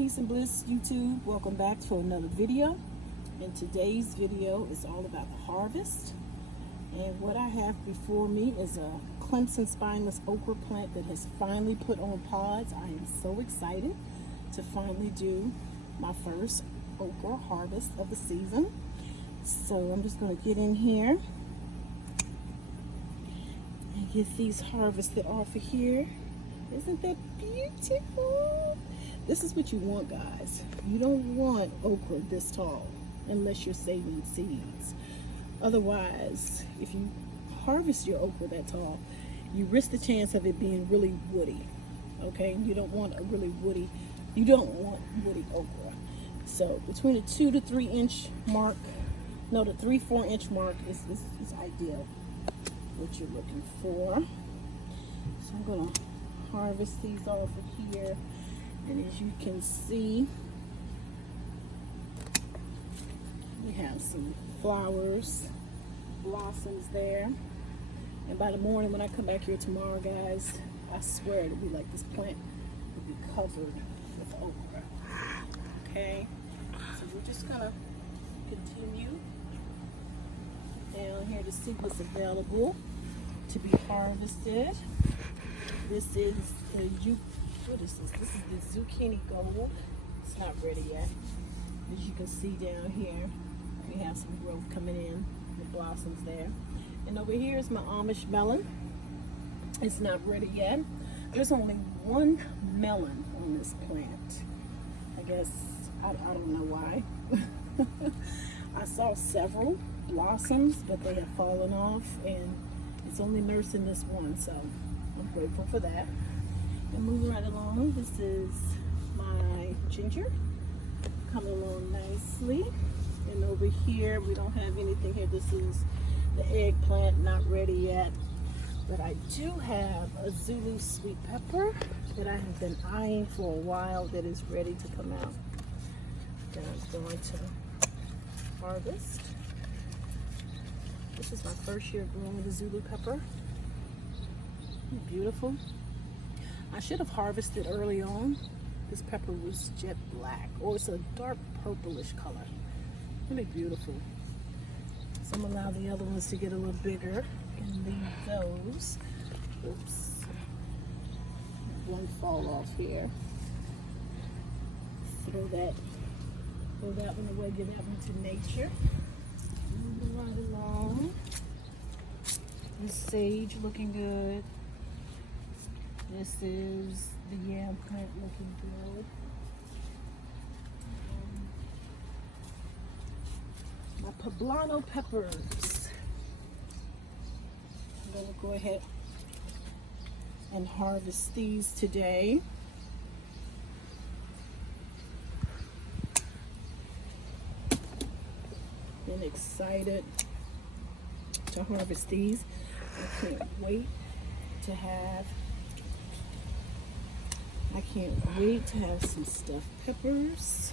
Peace and bliss, YouTube. Welcome back to another video. And today's video is all about the harvest. And what I have before me is a Clemson spineless okra plant that has finally put on pods. I am so excited to finally do my first okra harvest of the season. So I'm just going to get in here and get these harvested off of here. Isn't that beautiful? This is what you want, guys. You don't want okra this tall unless you're saving seeds. Otherwise, if you harvest your okra that tall, you risk the chance of it being really woody. Okay, you don't want a really woody, you don't want woody okra. So between the 2 to 3 inch mark, no, the 3-4 inch mark is ideal, what you're looking for. So I'm gonna harvest these off of here, and as you can see, we have some flowers, blossoms there. And by the morning when I come back here tomorrow, guys, I swear it'll be like this plant will be covered with okra. Okay, so we're just gonna continue down here to see what's available to be harvested. This is the what is this? This is the zucchini gold. It's not ready yet. As you can see down here, we have some growth coming in, the blossoms there. And over here is my Amish melon. It's not ready yet. There's only one melon on this plant. I guess, I don't know why. I saw several blossoms, but they have fallen off, and it's only nursing this one, so I'm grateful for that. And moving right along, this is my ginger coming along nicely. And over here, we don't have anything here. This is the eggplant, not ready yet. But I do have a Zulu sweet pepper that I have been eyeing for a while that is ready to come out. That I'm going to harvest. This is my first year growing the Zulu pepper. Beautiful. I should have harvested early on. This pepper was jet black, or it's a dark purplish color. Really beautiful. So I'm gonna allow the other ones to get a little bigger and leave those. Oops. One fall off here. Throw that one away, give that one to nature. Moving right along. This sage looking good. This is the yam plant looking good. My poblano peppers. I'm going to go ahead and harvest these today. Been excited to harvest these. I can't wait to have some stuffed peppers.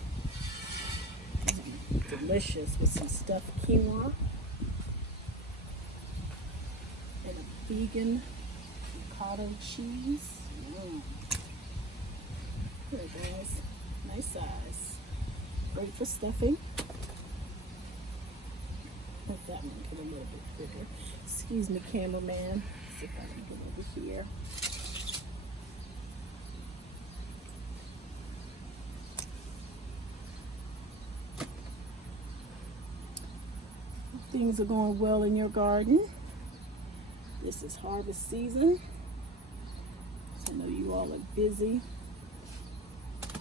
Delicious with some stuffed quinoa and a vegan avocado cheese. There it is. Nice size. Great for stuffing. Let that one get a little bit bigger. Excuse me, cameraman. Let's see if I can get over here. Things are going well in your garden. This is harvest season. So I know you all are busy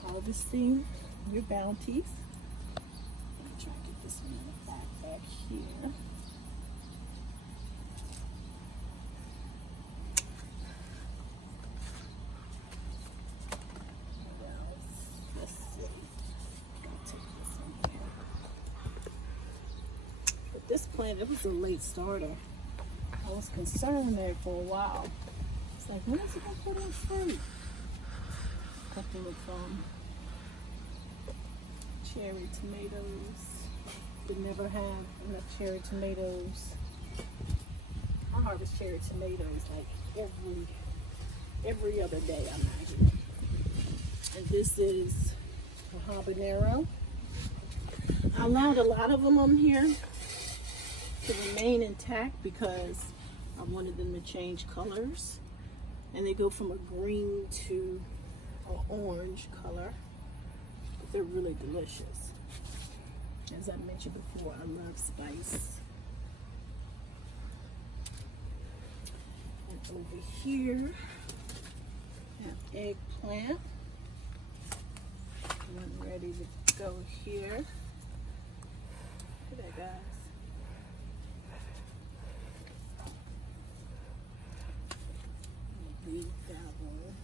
harvesting your bounties. Let me try to get this one in the back here. Let's see. This plant, it was a late starter. I was concerned there for a while. It's like, when is it going to put in fruit? A couple of cherry tomatoes. Could never have enough cherry tomatoes. I harvest cherry tomatoes like every other day, I imagine. And this is a habanero. I allowed a lot of them on here to remain intact because I wanted them to change colors, and they go from a green to an orange color, but they're really delicious. As I mentioned before, I love spice. And over here, I have eggplant. One ready to go here. Look at that, guys. Leave that one.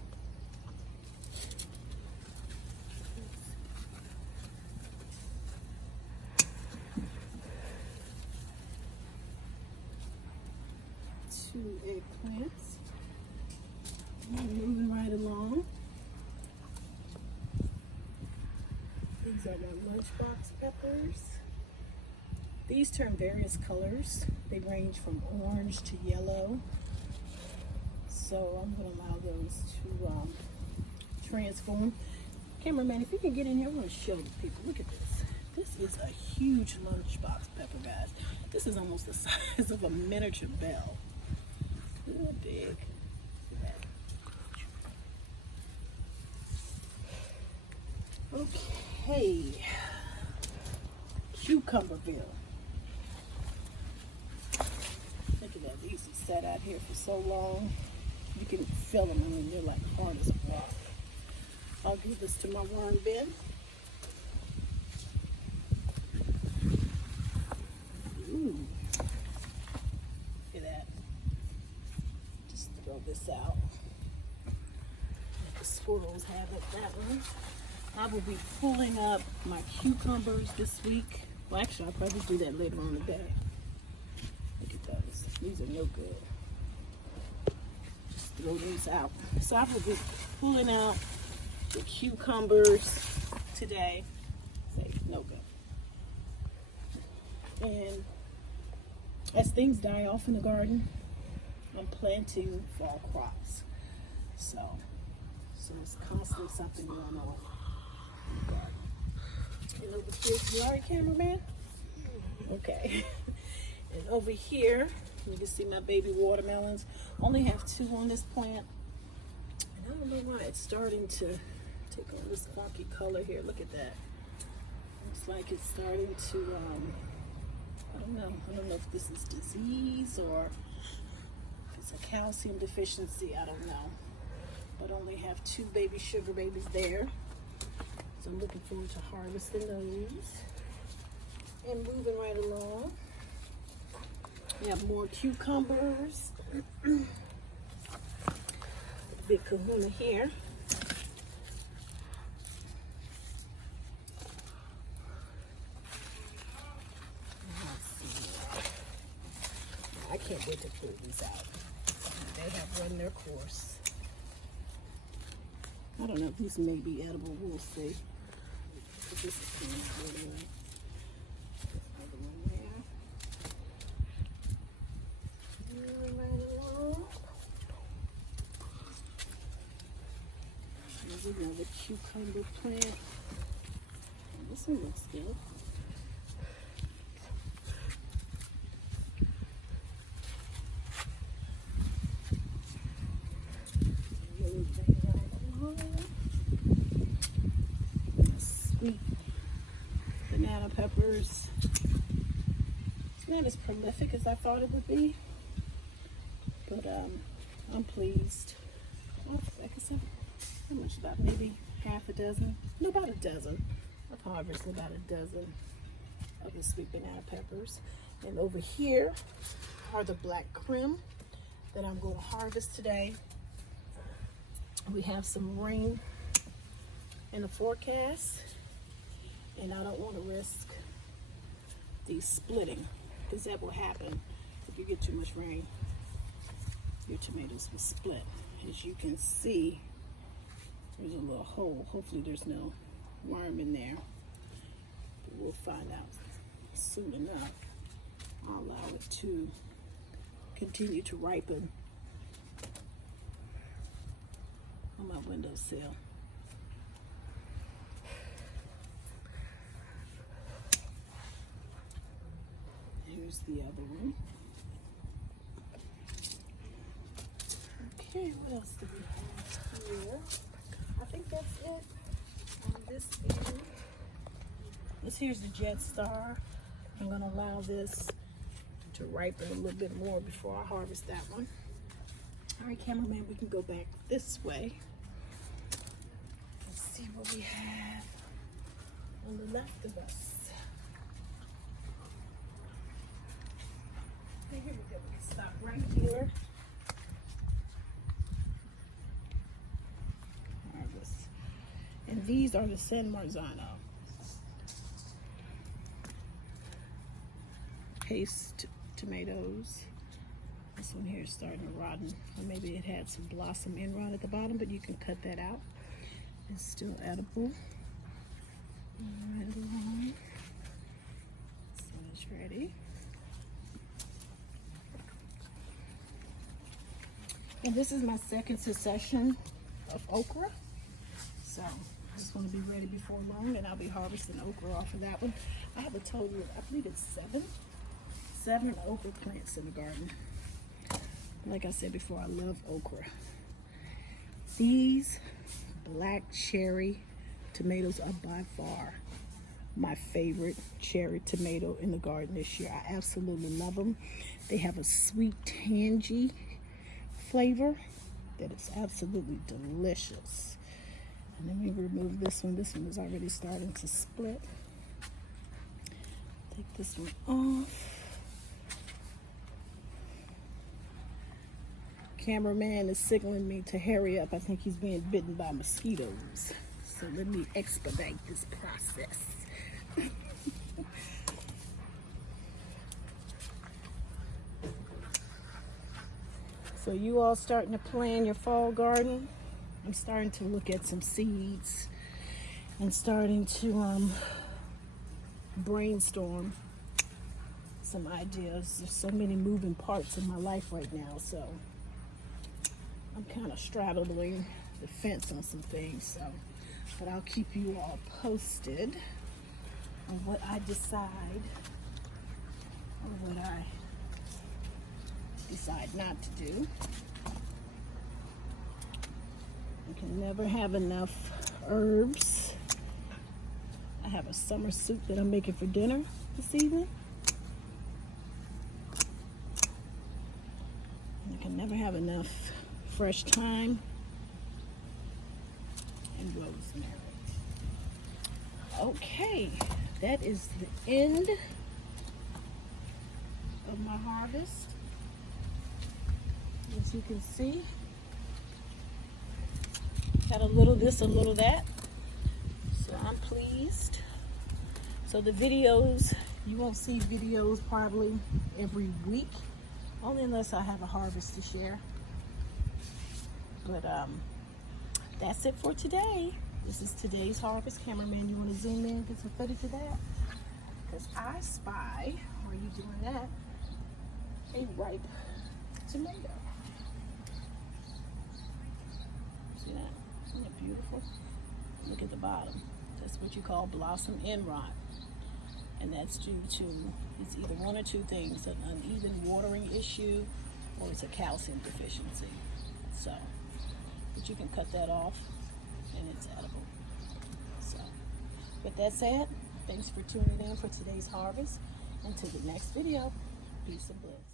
Two eggplants. And moving right along. These are my lunchbox peppers. These turn various colors. They range from orange to yellow. So I'm going to allow those to transform. Cameraman, if you can get in here, I want to show the people. Look at this. This is a huge lunchbox pepper, guys. This is almost the size of a miniature bell. Isn't it big? Okay. Cucumberville. Look at that. These have sat out here for so long. You can feel them. I mean, they're like hard as rock. I'll give this to my worm bin. Ooh. Look at that. Just throw this out. Let the squirrels have it that one. I will be pulling up my cucumbers this week. Well, actually, I'll probably do that later on in the day. Look at those. These are no good. Just throw these out. So I will be pulling out the cucumbers today. Say no good. And as things die off in the garden, I'm planting fall crops. So there's constantly something going on. And over here, you alright, cameraman? Okay. And over here, you can see my baby watermelons. Only have 2 on this plant. And I don't know why it's starting to take on this funky color here. Look at that. Looks like it's starting to, I don't know if this is disease or if it's a calcium deficiency. I don't know. But only have 2 baby sugar babies there. So I'm looking forward to harvesting those and moving right along. We have more cucumbers. Big kahuna here. I can't wait to pull these out. They have run their course. I don't know if these may be edible. We'll see. This is kind of good. Other one there. Right along. There's another cucumber plant. This one looks good. Sweet banana peppers. It's not as prolific as I thought it would be, but I'm pleased. Like I said, how much? About maybe half a dozen? No, about a dozen. I've harvested about a dozen of the sweet banana peppers. And over here are the black creme that I'm going to harvest today. We have some rain in the forecast, and I don't want to risk these splitting, because that will happen if you get too much rain. Your tomatoes will split. As you can see, there's a little hole. Hopefully there's no worm in there, but we'll find out soon enough. I'll allow it to continue to ripen on my windowsill. here's the other one. Okay, what else do we have here? I think that's it on this end. Here's the Jetstar. I'm going to allow this to ripen a little bit more before I harvest that one. All right, cameraman, we can go back this way. Let's see what we have on the left of us. Okay, here we go. We can stop right here. Harvest. And these are the San Marzano. Paste tomatoes. This one here is starting to rotten, or maybe it had some blossom end rot at the bottom, but you can cut that out. It's still edible. Right along. This one is ready. And this is my second succession of okra. So I just want to be ready before long, and I'll be harvesting okra off of that one. I have a total of, I believe it's seven okra plants in the garden. Like I said before, I love okra. These black cherry tomatoes are by far my favorite cherry tomato in the garden this year. I absolutely love them. They have a sweet tangy flavor that is absolutely delicious. And then we remove this one. This one is already starting to split. Take this one off. Cameraman is signaling me to hurry up. I think he's being bitten by mosquitoes. So let me expedite this process. So you all starting to plan your fall garden? I'm starting to look at some seeds and starting to brainstorm some ideas. There's so many moving parts in my life right now, so I'm kind of straddling the fence on some things. So, but I'll keep you all posted on what I decide or what I decide not to do. You can never have enough herbs. I have a summer soup that I'm making for dinner this evening. You can never have enough fresh thyme and rosemary. Okay, that is the end of my harvest. As you can see, got a little this, a little that. So I'm pleased. So the videos, you won't see videos probably every week, only unless I have a harvest to share. But that's it for today. This is today's harvest. Cameraman, you want to zoom in, get some footage of that? Because I spy, while you doing that, a ripe tomato. See that? Isn't it beautiful? Look at the bottom. That's what you call blossom end rot. And that's due to, it's either one or two things, an uneven watering issue or it's a calcium deficiency. So, but you can cut that off and it's edible. So, with that said, thanks for tuning in for today's harvest. Until the next video, peace and bliss.